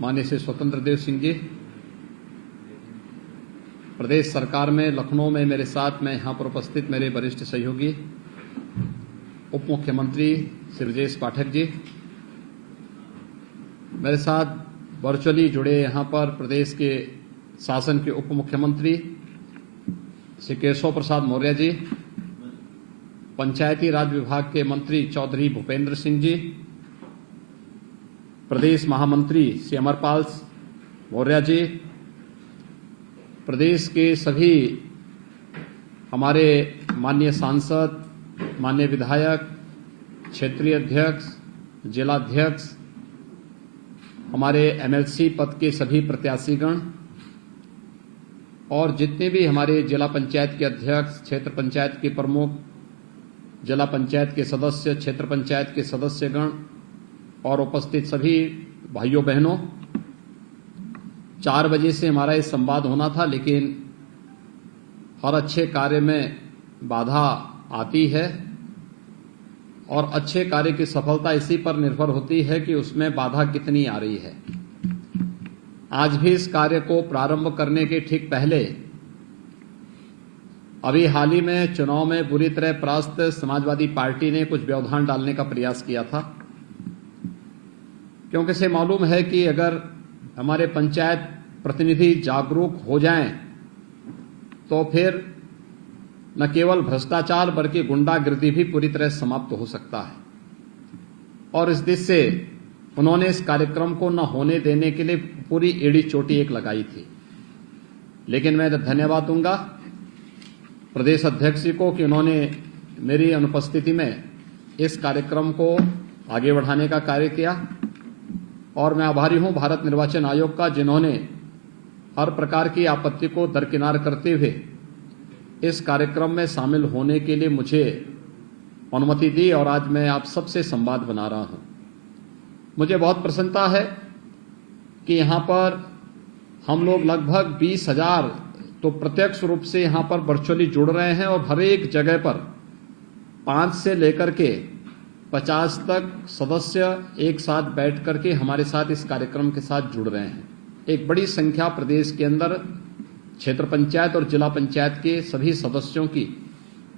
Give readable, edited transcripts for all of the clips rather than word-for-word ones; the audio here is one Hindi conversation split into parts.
माननीय श्री स्वतंत्र देव सिंह जी, प्रदेश सरकार में लखनऊ में मेरे साथ में यहाँ पर उपस्थित मेरे वरिष्ठ सहयोगी उप मुख्यमंत्री श्री ब्रजेश पाठक जी, मेरे साथ वर्चुअली जुड़े यहाँ पर प्रदेश के शासन के उप मुख्यमंत्री श्री केशव प्रसाद मौर्य जी, पंचायती राज विभाग के मंत्री चौधरी भूपेंद्र सिंह जी, प्रदेश महामंत्री श्री अमरपाल मौर्य जी, प्रदेश के सभी हमारे माननीय सांसद, माननीय विधायक, क्षेत्रीय अध्यक्ष, जिलाध्यक्ष, हमारे एमएलसी पद के सभी प्रत्याशीगण और जितने भी हमारे जिला पंचायत के अध्यक्ष, क्षेत्र पंचायत के प्रमुख, जिला पंचायत के सदस्य, क्षेत्र पंचायत के सदस्यगण और उपस्थित सभी भाइयों बहनों, 4 बजे से हमारा ये संवाद होना था, लेकिन हर अच्छे कार्य में बाधा आती है और अच्छे कार्य की सफलता इसी पर निर्भर होती है कि उसमें बाधा कितनी आ रही है। आज भी इस कार्य को प्रारंभ करने के ठीक पहले अभी हाल ही में चुनाव में बुरी तरह परास्त समाजवादी पार्टी ने कुछ व्यवधान डालने का प्रयास किया था, क्योंकि इसे मालूम है कि अगर हमारे पंचायत प्रतिनिधि जागरूक हो जाएं तो फिर न केवल भ्रष्टाचार बल्कि गुंडागिर्दी भी पूरी तरह समाप्त हो सकता है। और इस दिशा से उन्होंने इस कार्यक्रम को न होने देने के लिए पूरी एड़ी चोटी एक लगाई थी। लेकिन मैं धन्यवाद दूंगा प्रदेश अध्यक्ष जी को कि उन्होंने मेरी अनुपस्थिति में इस कार्यक्रम को आगे बढ़ाने का कार्य किया, और मैं आभारी हूं भारत निर्वाचन आयोग का, जिन्होंने हर प्रकार की आपत्ति को दरकिनार करते हुए इस कार्यक्रम में शामिल होने के लिए मुझे अनुमति दी और आज मैं आप सबसे संवाद बना रहा हूं। मुझे बहुत प्रसन्नता है कि यहां पर हम लोग लगभग 20,000 तो प्रत्यक्ष रूप से यहां पर वर्चुअली जुड़ रहे हैं और हर एक जगह पर 5 से लेकर के 50 तक सदस्य एक साथ बैठ करके हमारे साथ इस कार्यक्रम के साथ जुड़ रहे हैं। एक बड़ी संख्या प्रदेश के अंदर क्षेत्र पंचायत और जिला पंचायत के सभी सदस्यों की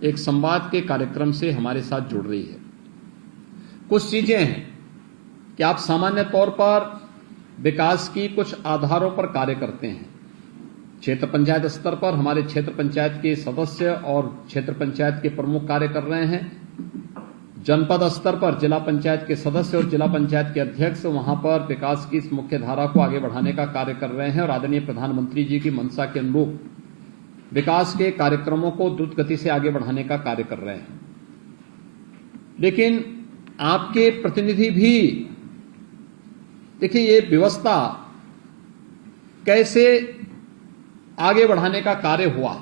एक संवाद के कार्यक्रम से हमारे साथ जुड़ रही है। कुछ चीजें हैं कि आप सामान्य तौर पर विकास की कुछ आधारों पर कार्य करते हैं। क्षेत्र पंचायत स्तर पर हमारे क्षेत्र पंचायत के सदस्य और क्षेत्र पंचायत के प्रमुख कार्य कर रहे हैं। जनपद स्तर पर जिला पंचायत के सदस्य और जिला पंचायत के अध्यक्ष वहां पर विकास की इस मुख्य धारा को आगे बढ़ाने का कार्य कर रहे हैं और आदरणीय प्रधानमंत्री जी की मंशा के अनुरूप विकास के कार्यक्रमों को द्रुत गति से आगे बढ़ाने का कार्य कर रहे हैं। लेकिन आपके प्रतिनिधि भी देखिए, ये व्यवस्था कैसे आगे बढ़ाने का कार्य हुआ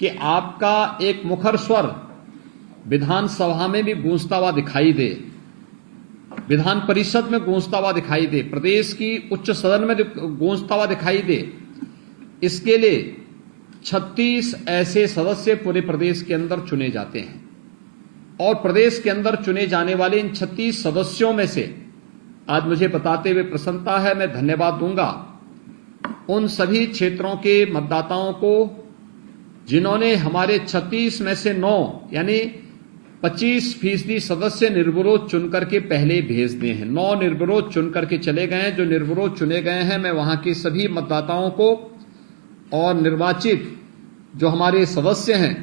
कि आपका एक मुखर स्वर विधानसभा में भी गूंजता हुआ दिखाई दे, विधान परिषद में गूंजता हुआ दिखाई दे, प्रदेश की उच्च सदन में गूंजता हुआ दिखाई दे। इसके लिए 36 ऐसे सदस्य पूरे प्रदेश के अंदर चुने जाते हैं और प्रदेश के अंदर चुने जाने वाले इन 36 सदस्यों में से आज मुझे बताते हुए प्रसन्नता है, मैं धन्यवाद दूंगा उन सभी क्षेत्रों के मतदाताओं को जिन्होंने हमारे 36 में से 9 यानी 25% सदस्य निर्विरोध चुन करके पहले भेज दिए हैं। 9 निर्विरोध चुन करके चले गए हैं। जो निर्विरोध चुने गए हैं, मैं वहां के सभी मतदाताओं को और निर्वाचित जो हमारे सदस्य हैं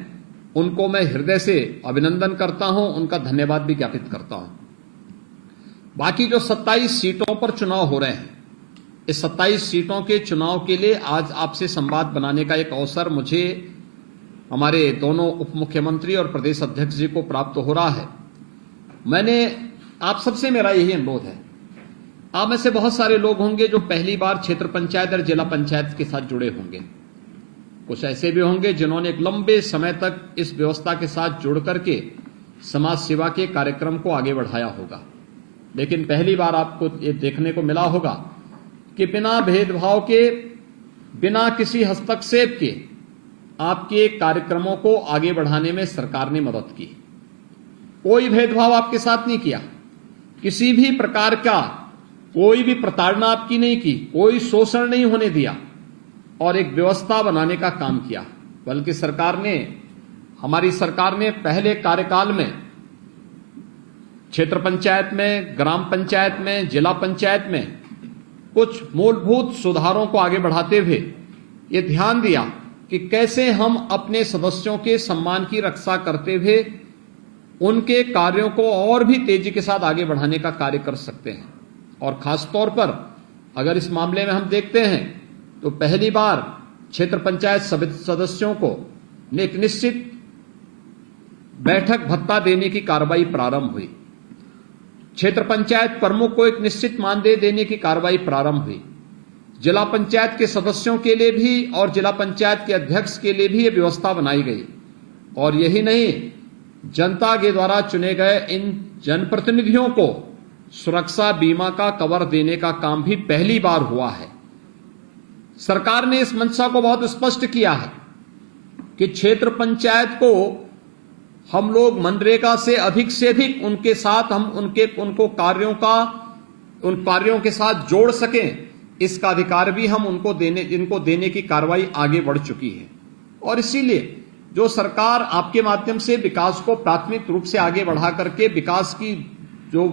उनको मैं हृदय से अभिनंदन करता हूं, उनका धन्यवाद भी ज्ञापित करता हूं। बाकी जो 27 सीटों पर चुनाव हो रहे हैं, इस 27 सीटों के चुनाव के लिए आज आपसे संवाद बनाने का एक अवसर मुझे हमारे दोनों उप मुख्यमंत्री और प्रदेश अध्यक्ष जी को प्राप्त हो रहा है। मैंने आप सबसे मेरा यही अनुरोध है, आप में से बहुत सारे लोग होंगे जो पहली बार क्षेत्र पंचायत और जिला पंचायत के साथ जुड़े होंगे। कुछ ऐसे भी होंगे जिन्होंने एक लंबे समय तक इस व्यवस्था के साथ जुड़ करके समाज सेवा के कार्यक्रम को आगे बढ़ाया होगा। लेकिन पहली बार आपको ये देखने को मिला होगा कि बिना भेदभाव के, बिना किसी हस्तक्षेप के आपके कार्यक्रमों को आगे बढ़ाने में सरकार ने मदद की। कोई भेदभाव आपके साथ नहीं किया, किसी भी प्रकार का कोई भी प्रताड़ना आपकी नहीं की, कोई शोषण नहीं होने दिया और एक व्यवस्था बनाने का काम किया। बल्कि हमारी सरकार ने पहले कार्यकाल में क्षेत्र पंचायत में, ग्राम पंचायत में, जिला पंचायत में कुछ मूलभूत सुधारों को आगे बढ़ाते हुए ये ध्यान दिया कि कैसे हम अपने सदस्यों के सम्मान की रक्षा करते हुए उनके कार्यों को और भी तेजी के साथ आगे बढ़ाने का कार्य कर सकते हैं। और खासतौर पर अगर इस मामले में हम देखते हैं तो पहली बार क्षेत्र पंचायत सदस्यों को एक निश्चित बैठक भत्ता देने की कार्रवाई प्रारंभ हुई। क्षेत्र पंचायत प्रमुख को एक निश्चित मानदेय देने की कार्रवाई प्रारंभ हुई। जिला पंचायत के सदस्यों के लिए भी और जिला पंचायत के अध्यक्ष के लिए भी यह व्यवस्था बनाई गई। और यही नहीं, जनता के द्वारा चुने गए इन जनप्रतिनिधियों को सुरक्षा बीमा का कवर देने का काम भी पहली बार हुआ है। सरकार ने इस मंशा को बहुत स्पष्ट किया है कि क्षेत्र पंचायत को हम लोग मनरेगा से अधिक उनके साथ हम उनको उन कार्यों के साथ जोड़ सकें, इसका अधिकार भी हम इनको देने की कार्रवाई आगे बढ़ चुकी है। और इसीलिए जो सरकार आपके माध्यम से विकास को प्राथमिक रूप से आगे बढ़ा करके विकास की जो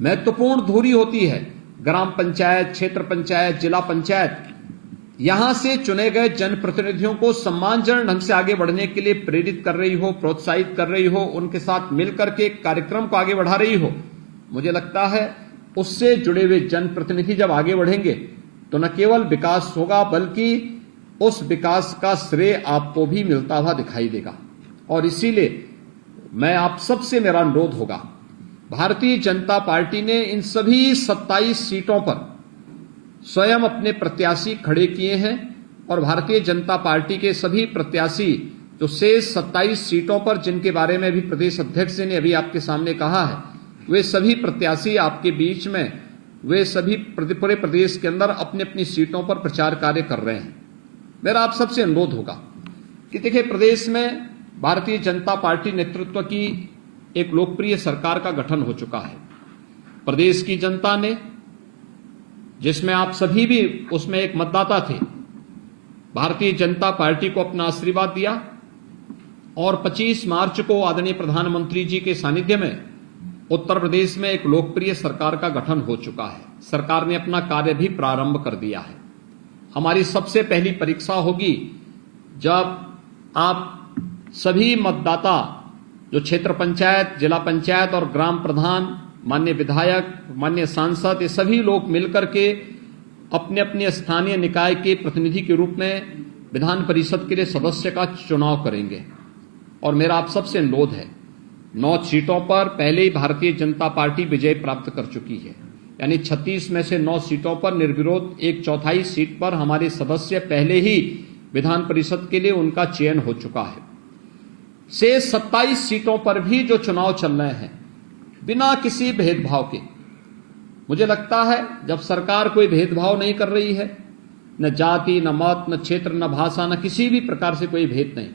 महत्वपूर्ण धुरी होती है, ग्राम पंचायत, क्षेत्र पंचायत, जिला पंचायत, यहां से चुने गए जनप्रतिनिधियों को सम्मानजनक ढंग से आगे बढ़ने के लिए प्रेरित कर रही हो, प्रोत्साहित कर रही हो, उनके साथ मिलकर के कार्यक्रम को आगे बढ़ा रही हो, मुझे लगता है उससे जुड़े हुए जनप्रतिनिधि जब आगे बढ़ेंगे तो न केवल विकास होगा बल्कि उस विकास का श्रेय आपको भी मिलता हुआ दिखाई देगा। और इसीलिए मैं आप सबसे मेरा अनुरोध होगा, भारतीय जनता पार्टी ने इन सभी 27 सीटों पर स्वयं अपने प्रत्याशी खड़े किए हैं और भारतीय जनता पार्टी के सभी प्रत्याशी जो शेष 27 सीटों पर जिनके बारे में भी प्रदेश अध्यक्ष ने अभी आपके सामने कहा है, वे सभी प्रत्याशी आपके बीच में, वे सभी पूरे प्रदेश के अंदर अपनी अपनी सीटों पर प्रचार कार्य कर रहे हैं। मेरा आप सबसे अनुरोध होगा कि देखिए, प्रदेश में भारतीय जनता पार्टी नेतृत्व की एक लोकप्रिय सरकार का गठन हो चुका है। प्रदेश की जनता ने, जिसमें आप सभी भी उसमें एक मतदाता थे, भारतीय जनता पार्टी को अपना आशीर्वाद दिया और 25 मार्च को आदरणीय प्रधानमंत्री जी के सानिध्य में उत्तर प्रदेश में एक लोकप्रिय सरकार का गठन हो चुका है। सरकार ने अपना कार्य भी प्रारंभ कर दिया है। हमारी सबसे पहली परीक्षा होगी जब आप सभी मतदाता जो क्षेत्र पंचायत, जिला पंचायत और ग्राम प्रधान, माननीय विधायक, माननीय सांसद, ये सभी लोग मिलकर के अपने अपने स्थानीय निकाय के प्रतिनिधि के रूप में विधान परिषद के लिए सदस्य का चुनाव करेंगे। और मेरा आप सबसे अनुरोध है, 9 सीटों पर पहले ही भारतीय जनता पार्टी विजय प्राप्त कर चुकी है, यानी 36 में से 9 सीटों पर निर्विरोध 1/4 सीट पर हमारे सदस्य पहले ही विधान परिषद के लिए उनका चयन हो चुका है। शेष 27 सीटों पर भी जो चुनाव चल रहे हैं बिना किसी भेदभाव के, मुझे लगता है जब सरकार कोई भेदभाव नहीं कर रही है, न जाति, न मत, न क्षेत्र, न भाषा, न किसी भी प्रकार से कोई भेद नहीं,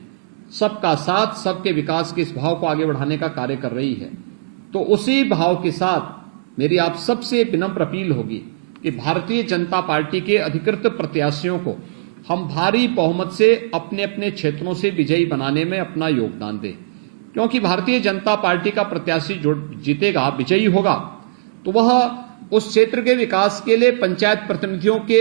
सबका साथ, सबके विकास के इस भाव को आगे बढ़ाने का कार्य कर रही है, तो उसी भाव के साथ मेरी आप सबसे विनम्र अपील होगी कि भारतीय जनता पार्टी के अधिकृत प्रत्याशियों को हम भारी बहुमत से अपने अपने क्षेत्रों से विजयी बनाने में अपना योगदान दें। क्योंकि भारतीय जनता पार्टी का प्रत्याशी जो जीतेगा, विजयी होगा, तो वह उस क्षेत्र के विकास के लिए पंचायत प्रतिनिधियों के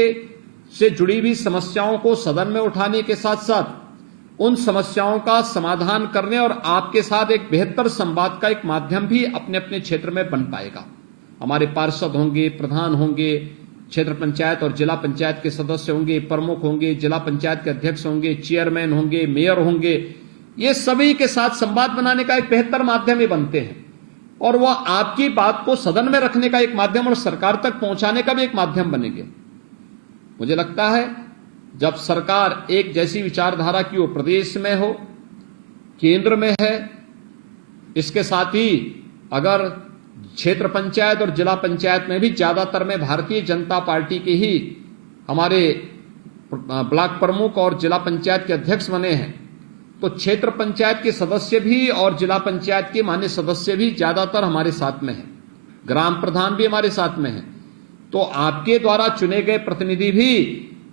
से जुड़ी हुई समस्याओं को सदन में उठाने के साथ साथ उन समस्याओं का समाधान करने और आपके साथ एक बेहतर संवाद का एक माध्यम भी अपने अपने क्षेत्र में बन पाएगा। हमारे पार्षद होंगे, प्रधान होंगे, क्षेत्र पंचायत और जिला पंचायत के सदस्य होंगे, प्रमुख होंगे, जिला पंचायत के अध्यक्ष होंगे, चेयरमैन होंगे, मेयर होंगे, ये सभी के साथ संवाद बनाने का एक बेहतर माध्यम ही बनते हैं और वह आपकी बात को सदन में रखने का एक माध्यम और सरकार तक पहुंचाने का भी एक माध्यम बनेंगे। मुझे लगता है जब सरकार एक जैसी विचारधारा की हो, प्रदेश में हो, केंद्र में है, इसके साथ ही अगर क्षेत्र पंचायत और जिला पंचायत में भी ज्यादातर में भारतीय जनता पार्टी के ही हमारे ब्लॉक प्रमुख और जिला पंचायत के अध्यक्ष बने हैं, तो क्षेत्र पंचायत के सदस्य भी और जिला पंचायत के मान्य सदस्य भी ज्यादातर हमारे साथ में हैं, ग्राम प्रधान भी हमारे साथ में हैं। तो आपके द्वारा चुने गए प्रतिनिधि भी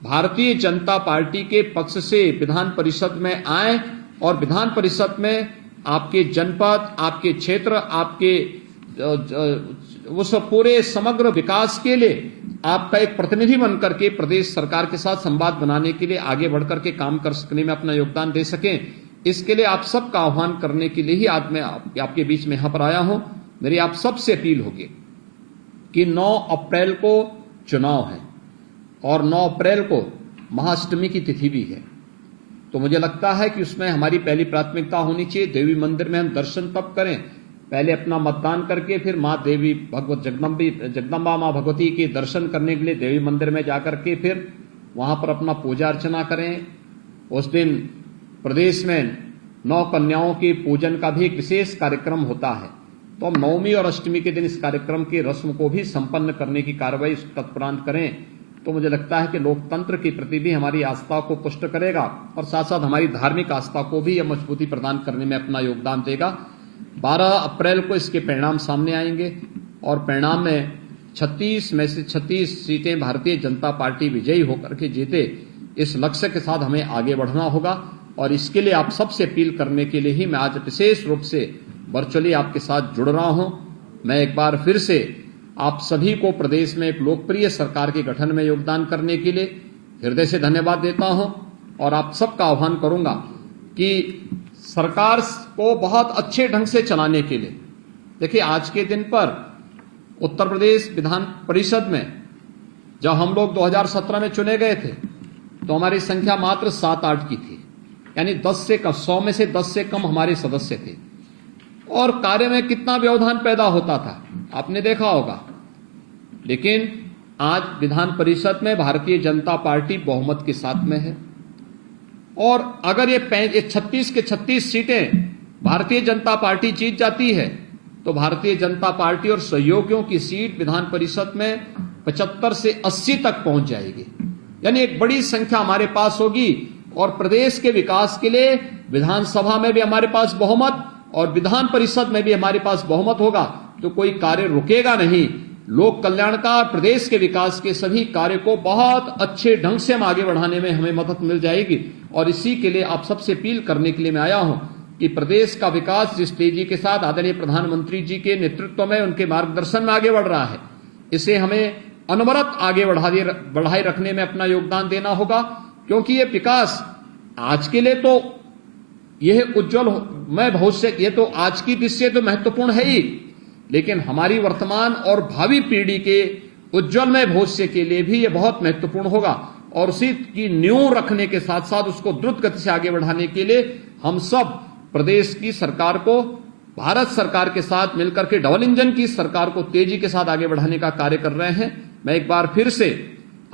भारतीय जनता पार्टी के पक्ष से विधान परिषद में आए और विधान परिषद में आपके जनपद, आपके क्षेत्र, आपके उस पूरे समग्र विकास के लिए आपका एक प्रतिनिधि बनकर के प्रदेश सरकार के साथ संवाद बनाने के लिए आगे बढ़कर के काम कर सकने में अपना योगदान दे सकें। इसके लिए आप सबका आह्वान करने के लिए ही आज मैं आपके बीच में यहां पर आया हूं। मेरी आप सबसे अपील होगी कि 9 अप्रैल को चुनाव है और 9 अप्रैल को महाअष्टमी की तिथि भी है। तो मुझे लगता है कि उसमें हमारी पहली प्राथमिकता होनी चाहिए, देवी मंदिर में हम दर्शन तब करें, पहले अपना मतदान करके फिर मां देवी जगदम्बा मां भगवती के दर्शन करने के लिए देवी मंदिर में जाकर के फिर वहां पर अपना पूजा अर्चना करें। उस दिन प्रदेश में 9 कन्याओं के पूजन का भी एक विशेष कार्यक्रम होता है, तो हम नवमी और अष्टमी के दिन इस कार्यक्रम की रस्म को भी संपन्न करने की कार्रवाई तत्परांत करें। तो मुझे लगता है कि लोकतंत्र के प्रति भी हमारी आस्था को पुष्ट करेगा और साथ साथ हमारी धार्मिक आस्था को भी यह मजबूती प्रदान करने में अपना योगदान देगा। 12 अप्रैल को इसके परिणाम सामने आएंगे और परिणाम में 36 में से 36 सीटें भारतीय जनता पार्टी विजयी होकर के जीते। इस लक्ष्य के साथ हमें आगे बढ़ना होगा और इसके लिए आप सबसे अपील करने के लिए ही मैं आज विशेष रूप से वर्चुअली आपके साथ जुड़ रहा हूं। मैं एक बार फिर से आप सभी को प्रदेश में एक लोकप्रिय सरकार के गठन में योगदान करने के लिए हृदय से धन्यवाद देता हूं और आप सबका आह्वान करूंगा कि सरकार को बहुत अच्छे ढंग से चलाने के लिए, देखिए आज के दिन पर उत्तर प्रदेश विधान परिषद में जब हम लोग 2017 में चुने गए थे तो हमारी संख्या मात्र 7-8 की थी, यानी 10 से कम, 100 में से 10 से कम हमारे सदस्य थे और कार्य में कितना व्यवधान पैदा होता था आपने देखा होगा। लेकिन आज विधान परिषद में भारतीय जनता पार्टी बहुमत के साथ में है और अगर ये 36 के 36 सीटें भारतीय जनता पार्टी जीत जाती है तो भारतीय जनता पार्टी और सहयोगियों की सीट विधान परिषद में 75 से 80 तक पहुंच जाएगी, यानी एक बड़ी संख्या हमारे पास होगी और प्रदेश के विकास के लिए विधानसभा में भी हमारे पास बहुमत और विधान परिषद में भी हमारे पास बहुमत होगा, तो कोई कार्य रुकेगा नहीं। लोक कल्याण का, प्रदेश के विकास के सभी कार्य को बहुत अच्छे ढंग से हम आगे बढ़ाने में हमें मदद मिल जाएगी और इसी के लिए आप सबसे अपील करने के लिए मैं आया हूं कि प्रदेश का विकास जिस तेजी के साथ आदरणीय प्रधानमंत्री जी के नेतृत्व में, उनके मार्गदर्शन में आगे बढ़ रहा है, इसे हमें अनवरत आगे बढ़ाए रखने में अपना योगदान देना होगा, क्योंकि ये विकास आज के लिए तो यह उज्जवल में भविष्य, ये तो आज की दृष्टि से तो महत्वपूर्ण है ही, लेकिन हमारी वर्तमान और भावी पीढ़ी के उज्जवल में भविष्य के लिए भी यह बहुत महत्वपूर्ण होगा और उसी की नींव रखने के साथ साथ उसको द्रुत गति से आगे बढ़ाने के लिए हम सब प्रदेश की सरकार को भारत सरकार के साथ मिलकर के डबल इंजन की सरकार को तेजी के साथ आगे बढ़ाने का कार्य कर रहे हैं। मैं एक बार फिर से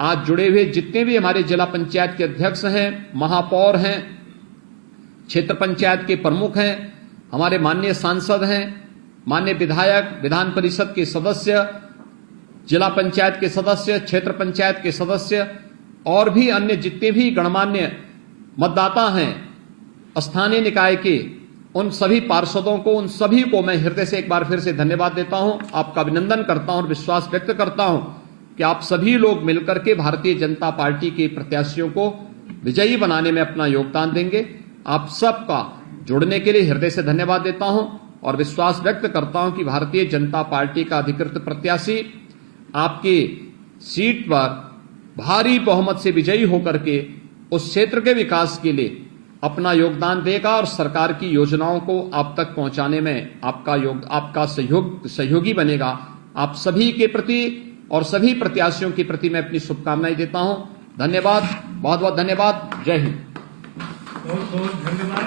आज जुड़े हुए जितने भी हमारे जिला पंचायत के अध्यक्ष हैं, महापौर हैं, क्षेत्र पंचायत के प्रमुख हैं, हमारे माननीय सांसद हैं, माननीय विधायक, विधान परिषद के सदस्य, जिला पंचायत के सदस्य, क्षेत्र पंचायत के सदस्य और भी अन्य जितने भी गणमान्य मतदाता हैं स्थानीय निकाय के, उन सभी पार्षदों को, उन सभी को मैं हृदय से एक बार फिर से धन्यवाद देता हूं, आपका अभिनंदन करता हूं और विश्वास व्यक्त करता हूं कि आप सभी लोग मिलकर के भारतीय जनता पार्टी के प्रत्याशियों को विजयी बनाने में अपना योगदान देंगे। आप सबका जुड़ने के लिए हृदय से धन्यवाद देता हूं और विश्वास व्यक्त करता हूं कि भारतीय जनता पार्टी का अधिकृत प्रत्याशी आपकी सीट पर भारी बहुमत से विजयी होकर के उस क्षेत्र के विकास के लिए अपना योगदान देगा और सरकार की योजनाओं को आप तक पहुंचाने में आपका सहयोगी बनेगा। आप सभी के प्रति और सभी प्रत्याशियों के प्रति मैं अपनी शुभकामनाएं देता हूं। धन्यवाद, बहुत बहुत धन्यवाद। जय हिंद। बहुत बहुत धन्यवाद।